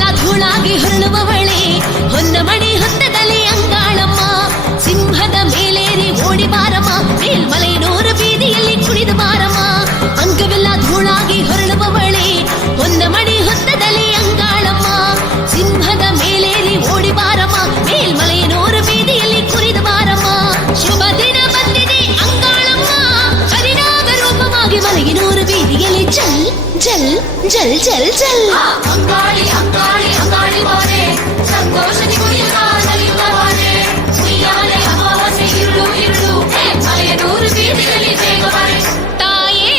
ಅಂಗವೆಲ್ಲ ಧೂಳಾಗಿ ಹೊರಳುವವಳೆ ಹೊನ್ನಮಣಿ ಹೊತ್ತದಲ್ಲಿ ಅಂಗಾಳಮ್ಮ ಸಿಂಹದ ಮೇಲೇರಿ ಓಡಿ ಬಾರಮ್ಮ ಮೇಲ್ಮಲೆಯನೂರ ಬೀದಿಯಲ್ಲಿ ಕುಣಿದು ಬಾರಮ್ಮ ಅಂಗವೆಲ್ಲ ಧೂಳಾಗಿ ಹೊರಳುವವಳೆ ಹೊನ್ನಮಣಿ ಹೊತ್ತದಲ್ಲಿ ಅಂಗಾಳಮ್ಮ ಸಿಂಹದ ಮೇಲೇರಿ ಓಡಿ ಬಾರಮ್ಮ ಮೇಲ್ಮಲೆಯನೂರ ಬೀದಿಯಲ್ಲಿ ಕುಣಿದು ಬಾರಮ್ಮ ಶುಭ ದಿನ ಬಂದಿದೆ ಅಂಗಾಳಮ್ಮ ಹರಿನಾಗ ರೂಪವಾಗಿ ಮಲಗಿನೂರು ಬೀದಿಯಲ್ಲಿ ಜಲ್ ಜಲ್ ಜಲ್ ಜಲ್ ಜಲ್ ಅಂಗಾಳಿ ಅಂಗಾಳಿ ಅಂಗಾಳಿ ಬಾರೆ ಸಂತೋಷದಿ ಕುಣಿಯುತ್ತಾ ಬಾರೆ ಉಯ್ಯಾಲೆ ಅಮಾವಾಸ್ಯೆ ಇರುಳು ಇರುಳು ಮಲೆಯನೂರು ಬೀದಿಯಲ್ಲಿ ಬೇಗ ಬಾರೆ ತಾಯೇ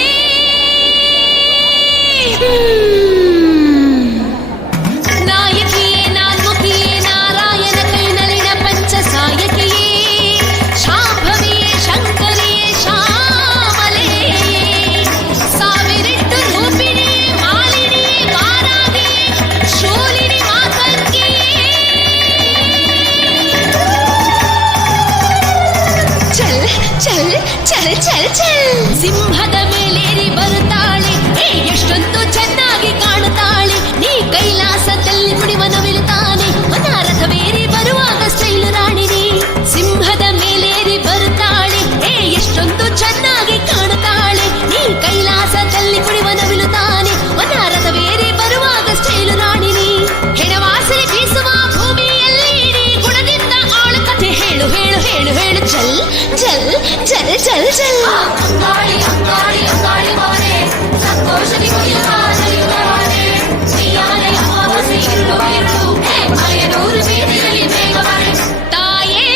ನಾಯಕಿಯೇ ನಾನ್ಮುಖಿಯೇ ನಾರಾಯಣ ಕೈನಲಿನ ಪಂಚ ಸಾಯಕಿಯೇ ಶಾಂಭವಿಯೇ ಶಂಕರಿಯೇ ಶ್ಯಾಮಲೆಯೇ ಸಾವಿರೆಟ್ಟು ರೂಪಿಣಿಯೇ ಮಾಲಿನಿಯೇ ವಾರಾಗಿಯೇ ಶೂಲಿನಿ ಮಾತಂಗಿಯೇ ಚಲ್ ಚಲ್ ಚಲ್ ಚಲ್ ಚಲ್ ಸಿಂಹದ ಮೇಲೇರಿ ಬರುತ್ತಾಳೆ ಎಷ್ಟೊಂದು ಚೆನ್ನಾಗಿ ಕಾಣುತ್ತಾಳೆ ನೀ ಕೈಲಾಸದಲ್ಲಿ ಕುಣಿವ ನವಿಲುತ್ತಾನೆ ಮನಾರಥವೇರಿ ಬರುವಾಗ ಸ್ಟೈಲು ರಾಣಿನಿ ಸಿಂಹದ ಮೇಲೇರಿ ಬರುತ್ತಾಳೆ ಎಷ್ಟೊಂದು ಚೆನ್ನಾಗಿ ಕಾಣುತ್ತಾಳೆ ನೀ ಕೈಲಾಸದಲ್ಲಿ ಕುಣಿವ ನವಿಲುತ್ತಾನೆ ಮನಾರಥವೇರಿ ಬರುವಾಗ ಸ್ಟೈಲು ರಾಣಿನಿ ಹೆಣವಾಸನೆ ಬೀಸುವ ಭೂಮಿಯಲ್ಲಿ ನೀ ಗುಣದಿಂದ ಆಳು ಕಥೆ ಹೇಳು ಹೇಳು ಹೇಳು ಹೇಳು ಜಲ್ ಜಲ್ ಜಲ್ ಜಲ್ ಜಲ್ ಅಂಗಾಳಿ ಅಂಗಾಳಿ ಅಂಗಾಳಿ ಬಾರೆ ಸಂತೋಷದಿ ಕುಣಿಯುತ್ತಾ ಬಾರೆ ಉಯ್ಯಾಲೆ ಅಮಾವಾಸ್ಯೆ ಇರುಳು ಇರುಳು ಮಲೆಯನೂರು ಬೀದಿಯಲ್ಲಿ ಬೇಗ ಬಾರೆ ತಾಯೇ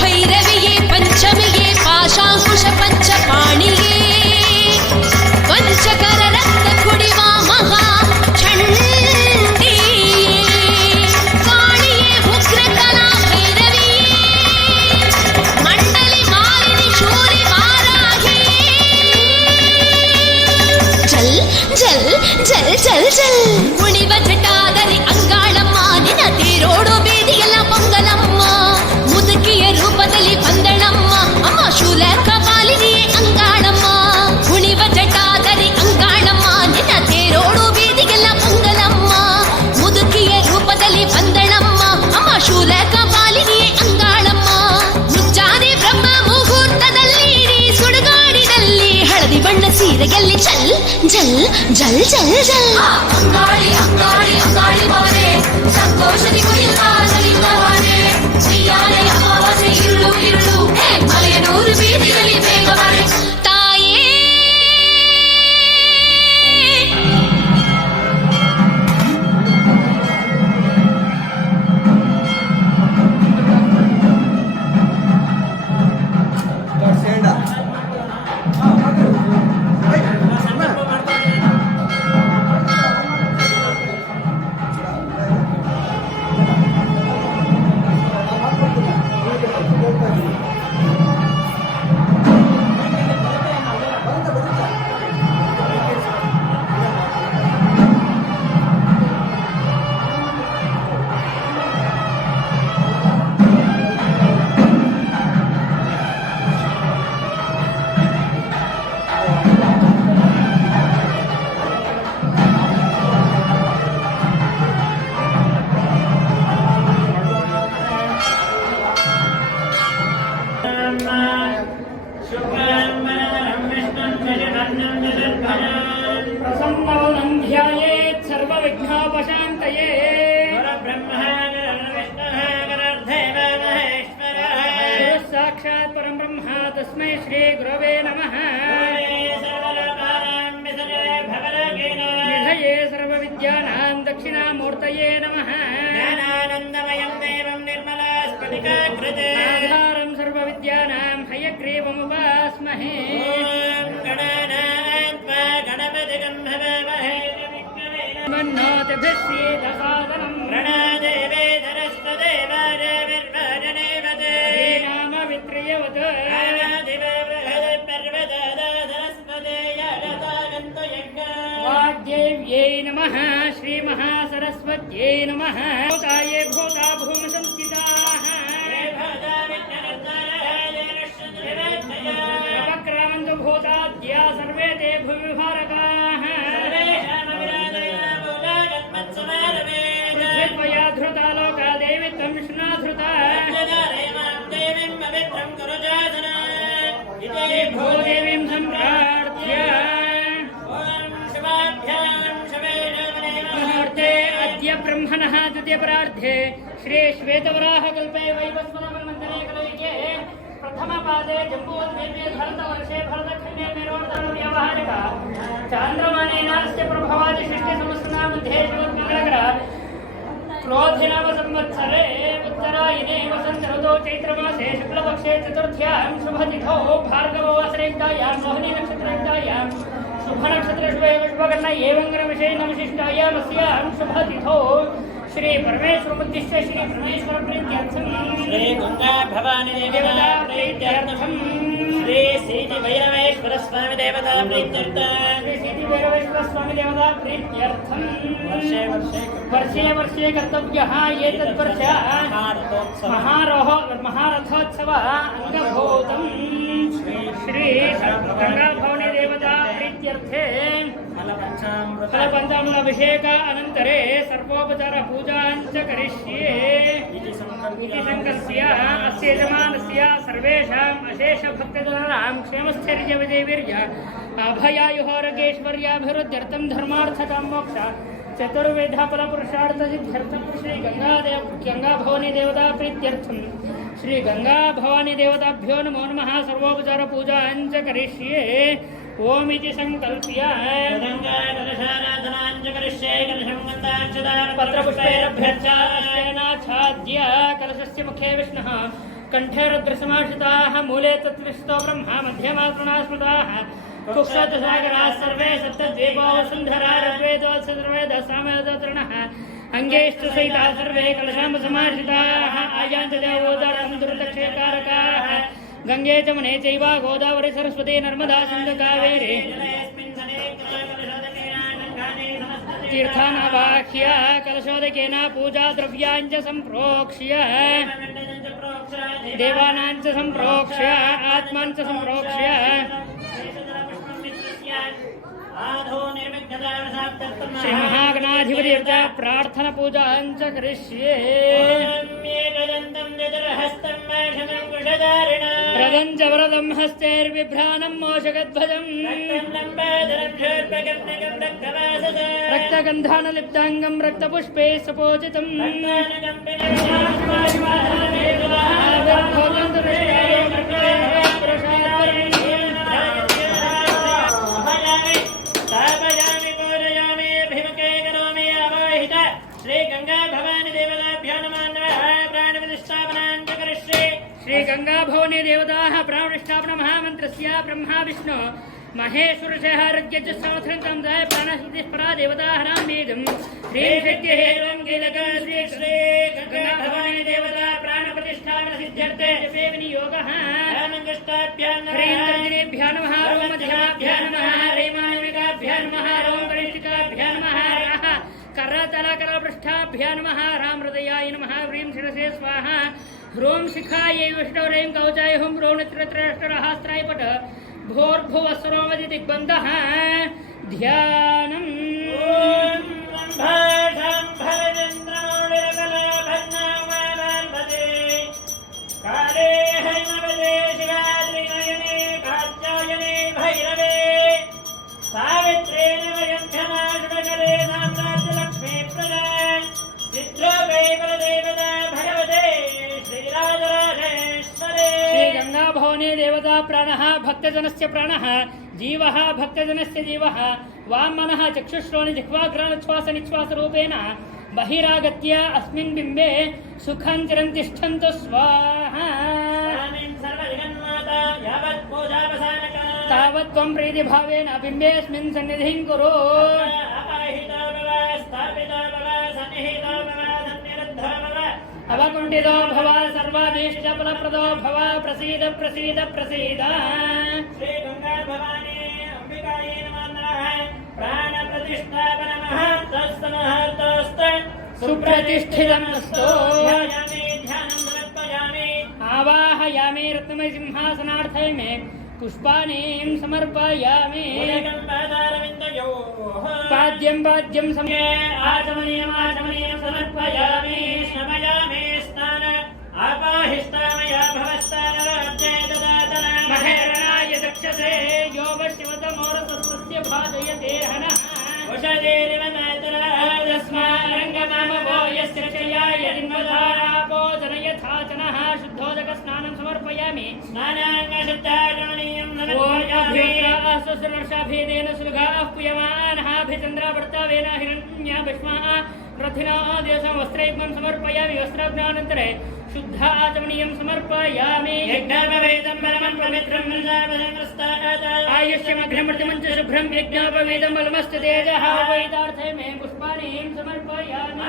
ಭೈರವಿಯೇ ಪಂಚಮಿಯೇ ಪಾಶಾಂಕುಶ ಪಂಚಪಾಣಿಯೇ ಪಂಚಕರ ರಕ್ತ ಕುಡಿವ ಮಹಾ ಚಂಡಿಯೇ ಕಾಳಿಯೇ ಉಗ್ರ ಕಲಾ ಭೈರವಿಯೇ ಮಂಡಲಿ ಮಾಲಿನಿ ಶೂಲಿ ವಾರಾಹಿಯೇ ಜಲ್ ಜಲ್ ಜಲ್ ಜಲ್ ಜಲ್ ಕುಣಿವ ಜಟಾದರಿ ಅಂಗಾಳಮ್ಮ ನಿನ ತೇರೋಡು ಬೀದಿಯೆಲ್ಲ ಪೊಂಗಲಮ್ಮ ಮುದುಕಿಯ ರೂಪದಲ್ಲಿ ಬಂದಳಮ್ಮ ಅಮ್ಮ ಶೂಲಕ ಮಾಲಿನಿಯೇ ಅಂಗಾಳಮ್ಮ ಕುಣಿವ ಜಟಾದರಿ ಅಂಗಾಳಮ್ಮ ನಿನ ತೇರೋಡು ಬೀದಿಗೆಲ್ಲ ಪೊಂಗಲಮ್ಮ ಮುದುಕಿಯ ರೂಪದಲ್ಲಿ ಬಂದಳಮ್ಮ ಅಮ್ಮ ಶೂಲಕ ಮಾಲಿನಿಯೇ ಅಂಗಾಳಮ್ಮ ಮುಂಜಾನೆ ಬ್ರಹ್ಮ ಮುಹೂರ್ತದಲ್ಲಿ ನೀ ಸುಡುಗಾಡಿನಲ್ಲಿ ಹಳದಿ ಬಣ್ಣ ಸೀರೆಯಲ್ಲಿ ಜಲ್ ಜಲ್ ಜಲ್ ಜಲ್ ಜಲ್ ಅಂಗಾಳಿ ಅಂಗಾಳಿ ಅಂಗಾಳಿ ಬಾರೆ ಸಂತೋಷದಿ ಕುಣಿಯುತ್ತಾ ಬಾರೆ ಉಯ್ಯಾಲೆ ಅಮಾವಾಸ್ಯೆ ಇರುಳು ಇರುಳು ಮಲೆಯನೂರು ಬೀದಿಯಲ್ಲಿ ಬೇಗ ಬಾರೆ ತಾಯೇ प्रसन्नं ध्यायेत् सर्वविघ्नोपशान्तये साक्षात् परं ब्रह्म तस्मै श्री गुरवे नमः निधये सर्वविद्यानां दक्षिणामूर्तये नमः ज्ञानानन्दमयं देवं निर्मलास्फटिकाकृते आधारं सर्वविद्यानां हयग्रीवमुपास्महे गणानात्वा गणपतिगं भवामहे मन्नोतिभिः शीतसादनम् प्रणदेवे धरस्तदेवादेविर्वाजनेवते श्रीनाम वित्रियवत् वाग्देव्यै नमः श्रीमहासरस्वत्यै नमः भूताये भूता भूमसंस्थिताः अपक्रामन्तु भूताद्या सर्वे ते भूमिभारकाः पृथ्वीत्वया धृता लोका देवी त्वं विष्णुधृता भूदेवीं सम्प्रार्थ्य मुहूर्ते अद्य ब्रह्मणः द्वितीयपरार्धे श्री श्वेतवराहकल्पे वैवस्वतमन्वन्तरे कलयुगे प्रथमपादे जम्बूद्वीपे भरतवर्षे भरतखण्डे मेरोदरव्यावहारिक चान्द्रमानेनास्य प्रभवादिषष्टिसंवत्सरामध्ये शरत्नगर क्रोधिनाम संवत्सरे उत्तरायणे वसन्तऋतौ चैत्रमासे शुक्लपक्षे चतुर्थ्यां शुभतिथौ भार्गववासरेक्तायां मोहिनी नक्षत्रयुक्तायां शुभनक्षत्रशुभे विश्वकर्ण एवङ्गरविषयेण विशिष्टायामस्यां शुभतिथौ श्री परमेश्वरमुद्दिश्य श्री परमेश्वरप्रीत्यर्थं श्री गंगा भवानी देवता प्रीत्यर्थं श्री सीति भैरवेश्वर स्वामी देवता प्रीत्यर्थं श्री सीति भैरवेश्वर स्वामी देवता प्रीत्यर्थं वर्षे वर्षे कर्तव्यः एतद्वर्ष महारथोत्सव अंगभूतं श्री गंगाभवानी देवता प्रीत्यर्थे फलपञ्चामृताभिषेक अनन्तरे सर्वोपचार पूजाञ्च करिष्ये इति संकल्प्य अस्य यजमानस्य सर्वेषाम् अशेषभक्तजनानां क्षेमस्थैर्यविजयवीर्य अभयायुहोरगेश्वर्याभिवृद्ध्यर्थं धर्मार्थकामोक्ष चतुर्वेदफलपुरुषार्थसिद्ध्यर्थं श्री गंगाभवानी देवता प्रीत्यर्थं श्री गंगाभवानी देवताभ्यो नमो नमः सर्वोपचार पूजाञ्च करिष्ये ओम इति संकल्प्य पत्रपुष्पैरभ्यर्चाच्छाद्य कलशस्य मुखे विष्णुः कंठे रुद्रसमाश्रिताः मूले तत्त्वस्तो ब्रह्मा मध्यमात्मना स्मृताः कुक्षादसागराः सर्वे सप्तद्वीपो सुन्धरा ऋग्वेदो सर्वेदसामवेदतृणः अंगेष्टु सहिताः सर्वे कलशाम्ब समाश्रिताः आयान्त देवोदरं दुर्दक्षकारकाः गंगे जमुने चैव गोदावरी सरस्वती नर्मदा सिंधु कावेरी तीर्थानावाह्य कलशोदकेन पूजा द्रव्याञ्च सम्प्रोक्ष्य देवानाञ्च सम्प्रोक्ष्य आत्माञ्च सम्प्रोक्ष्य श्री महागणाधिपति प्रार्थना पूजाञ्च करिष्ये रदञ्च वरदं हस्तैर्बिभ्राणं मोषगध्वजम् रक्तगन्धानलिप्ताङ्गं रक्तपुष्पे सपोजितम् श्री गंगा भवानी देवताभ्यो नमः प्राणप्रतिष्ठापनां च करिष्ये श्री गंगाभवानी देवताः प्राणप्रतिष्ठापन महामन्त्रस्य ब्रह्मा विष्णु महेश्वरशः ऋग्यजुस्संवत्सरं जाय प्राणस्मृतिः परा देवताः नामेदं ह्रीं शक्तिः एवं कीलकं श्री श्री गंगाभवानी देवता प्राणप्रतिष्ठापन सिद्ध्यर्थे जपे विनियोगः अनङ्गष्टाभ्यां ह्रीं तर्जनीभ्यः नमः ॐ मध्यमाभ्यः नमः ह्रीं मानविकाभ्यः नमः ॐ कनिष्ठिकाभ्यः नमः करतलकरपृष्ठाभ्यः नमः राम हृदयाय नमः ह्रीं शिरसे स्वाहा ह्रूं शिखायै विष्णु ह्रीं कवचाय हुं ह्रूं नेत्रत्रयष्टरहस्राय पट भूर्भुवस्सरोमधि दिग्बन्धः ध्यानम् काले हैमवदे शिवाद्रिनयने कात्यायने भैरवे सावित्रेण वयं क्षमाशुभकरे साम्राज्यलक्ष्मी प्रदा चित्रोपे कुलदेवता भगवते श्रीराजराजेश्वरे श्री गंगाभवानी देवता प्राणः भक्तजनस्य प्राणः जीवः भक्तजनस्य जीवः वामनः चक्षुश्रोणि जिह्वाग्राणश्वास रूपेण बहिरागत्य अस्मिन् बिम्बे सुखं चिरं तिष्ठन्तु स्वाहा तावत् त्वं प्रीतिभावेन बिम्बेऽस्मिन् सन्निधिं कुरु अवकुण्ठितो भव सर्वाभीष्टफलप्रदो भव प्रसीद प्रसीद प्रसीद श्री गंगा भवानी अंबिकायै नमः प्राणप्रतिष्ठापनमहत्तस्तमहत्तस्त सुप्रतिष्ठितमस्तु ध्यायामि ध्यानं समर्पयामि आवाहयामि रत्नमय सिंहासनार्थै मे पुष्पाणीं समर्पयामि पाद्यं पाद्यं समये आचमनीयम् आचमनीयं समर्पयामि शमयामि स्नान आपाहिष्टामया भवस्तानराज्ये ददातन महेरणाय दक्षसे यो वशिवतमोरतस्य भाजयते हनः वशदेरिव तस्मारङ्गनामवो यस्य रचयाय जिन्वधारापो जनयथाचनः शुद्धोदकस्नानं समर्पयामि स्नानाङ्गशुद्धाचमनीयं ॐ समर्पयामि अभ्युत्तरास्वसुरर्षाभेदेन सुलगाः पूयमानः भिचन्द्रावर्तावेन हिरण्याभिष्माः रथिना देशं वस्त्रैकं समर्पयामि वस्त्राभ्यानन्तरे शुद्धाचमनीयं समर्पयामि यज्ञापवेदं परमं पवित्रं आयुष्यमग्रमृतमञ्च शुभ्रं यज्ञापवेदं बलमस्तु तेजः वैदार्थे मे पुष्पाणीं समर्पयामि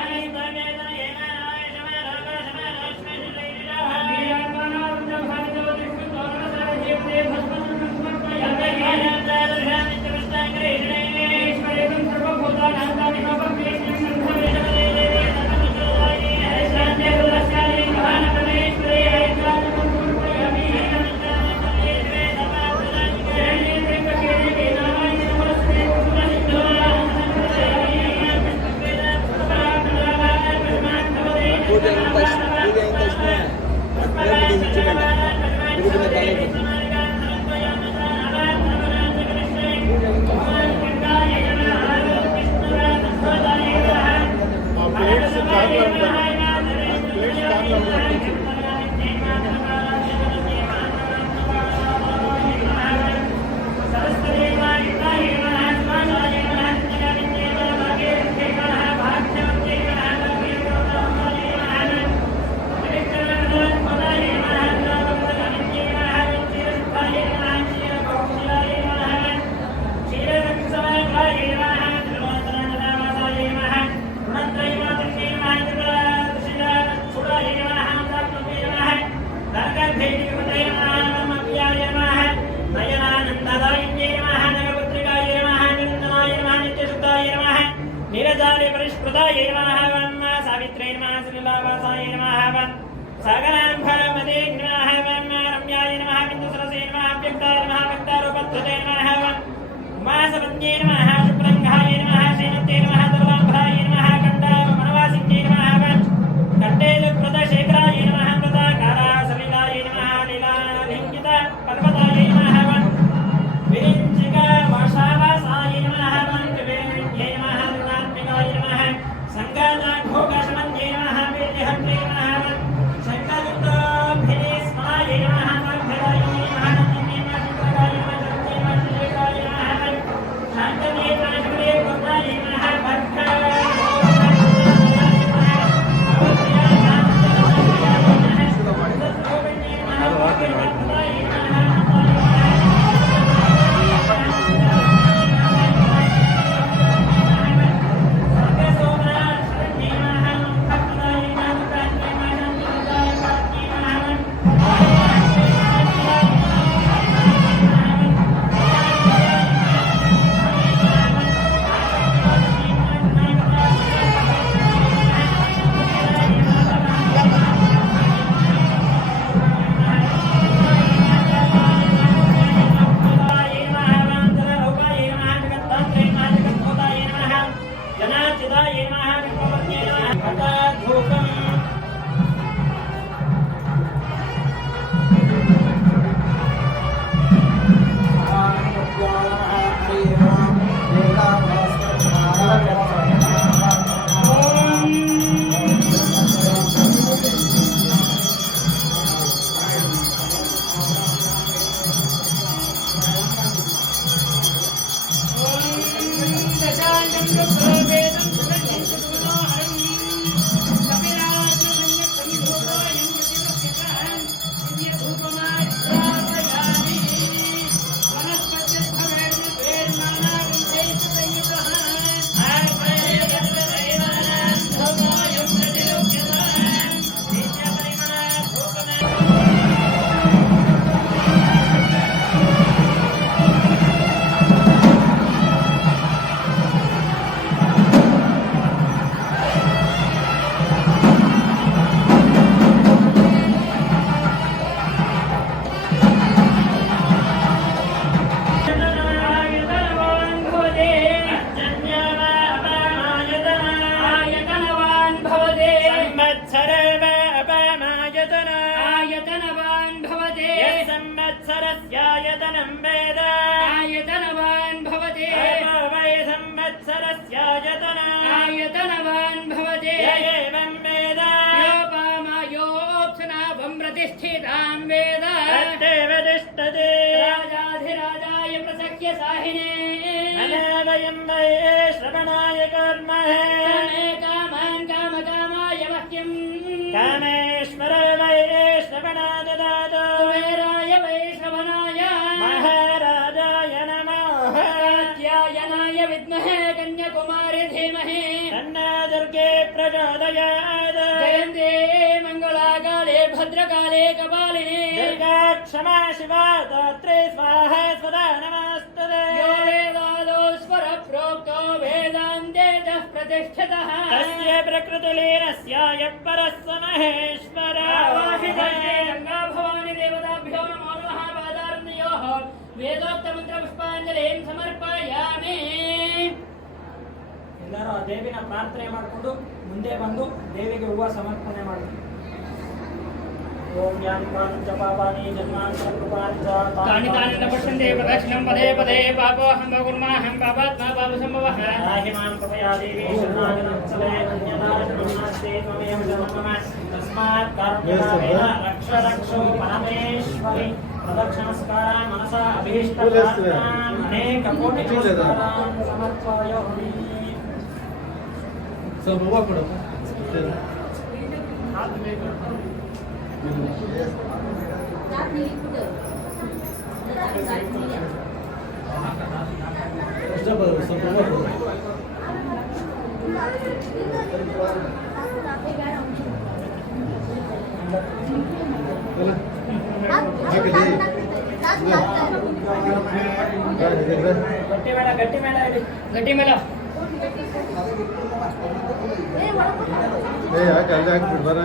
नीरजाले परिष्कृताय नमः सावित्रे नमः सुनीलावासाय नमः सागराम्भामदे नमः रम्याय नमः बिन्दुसरसे नमः अव्यक्ताय नमः वक्तारूपद्धते नमः उमासपत्न्ये नमः शुभ्रङ्गाय नमः श्रीमते नमः दुर्गाम्भाय नमः कण्डावनवासिन्ये नमः कण्डेलप्रदशेखराय नमः मृताकारा सलिलाय नमः लीलालिङ्गित पर्वताय नमः विरिञ्चिका वासावासाय नमः वेण्ये नमः दुर्गात्मिकाय नमः सङ्गाताघोकशमन्ये नमः वीर्यहत्रे नमः शङ्करुद्राभिधे स्मराय नमः सर्भराय नमः नन्दने नमः शुक्राय नमः जगते नमः श्रीकाय नमः शान्तमे संवत्सरव अपमायतना आयतनवान् भवते संवत्सरस्यायतनं वेद आयतनवान् भवते वै संवत्सरस्यायतना आयतनवान् भवते एवं वेद योपामायोऽप्सुनाभं प्रतिष्ठितां वेद तदेव तिष्ठति राजाधिराजाय प्रसख्य साहिने वयं वै श्रवणाय कुर्महे तमे कामान् कामकामाय मह्यम् कामेश्वर वै श्रवणा ददातु कुबेराय वै श्रवणाय महाराजाय नमः कात्यायनाय विद्महे कन्याकुमारी धीमहि तन्नो दुर्गे प्रचोदयात् जयन्ते मङ्गलाकाले भद्रकाले कपालिने दुर्गा क्षमा शिवा दात्रे स्वाहा स्वदा नमस्तुते यो वेदादो स्वर प्रोक्तो वेदान्ते च प्रतिष्ठितः तस्य प्रकृतिलीनस्य यः परस्य महेश्वरः आवाहितये गङ्गा भवानी देवताभ्यो नमो नमः पादारण्योः ವೇದೋಕ್ತಮಂತ್ರಪುಷ್ಪಾಂಜಲಿಂ ಸಮರ್ಪಯಾಮಿ. ಎಲ್ಲರೂ ಆ ದೇವಿನ ಪ್ರಾರ್ಥನೆ ಮಾಡಿಕೊಂಡು ಮುಂದೆ ಬಂದು ದೇವಿಗೆ ಹೂವು ಸಮರ್ಪಣೆ ಮಾಡಬೇಕು. ಓಂ ಯಾನ್ ಪಾಂಚ ಪಾಪಾನಿ ಜನ್ಮಾನ್ ಸರ್ವಪಾನಿ ತಾನಿ ತಾನಿ ನ ಪಶ್ಯಂತೆ ಪ್ರದಕ್ಷಿಣಂ ಪದೇ ಪದೇ ಪಾಪೋಹಂ ಕುರ್ಮಾಹಂ ಪಾಪಾತ್ಮ ಪಾಪ ಸಂಭವಃ ರಾಹಿ ಮಾಂ ಕೃಪಯಾ ದೇವಿ ಶರಣಾಗತಂ ಸಲೇ ಅನ್ಯಥಾ ಶರಣಾಸ್ತೆ ತ್ವಮೇವ ಶರಣಂ ಮಮ ತಸ್ಮಾತ್ ಕಾರುಣ್ಯೇನ ರಕ್ಷ ರಕ್ಷೋ ಪರಮೇಶ್ವರಿ ಪ್ರದಕ್ಷಿಣಸ್ಕಾರ ಮನಸಾ ಅಭೀಷ್ಟ ಪ್ರಾರ್ಥನಾಂ ಅನೇಕ ಕೋಟಿ ನಮಸ್ಕಾರಾನ್ ಸಮರ್ಪಯಾಮಿ. ಸ್ವಲ್ಪ ಹೂವು ಕೊಡಪ್ಪ. ಸ್ವಲ್ಪ ಹೂವು ಕೊಡು. ಗಟ್ಟಿ ಮೇಳ ಹೇಳಿ. ಗಟ್ಟಿ ಮೇಲ ಯಾಕೆ ಅಲ್ಲಿ ಹಾಕ್ಬಿಟ್ಟು ಬರ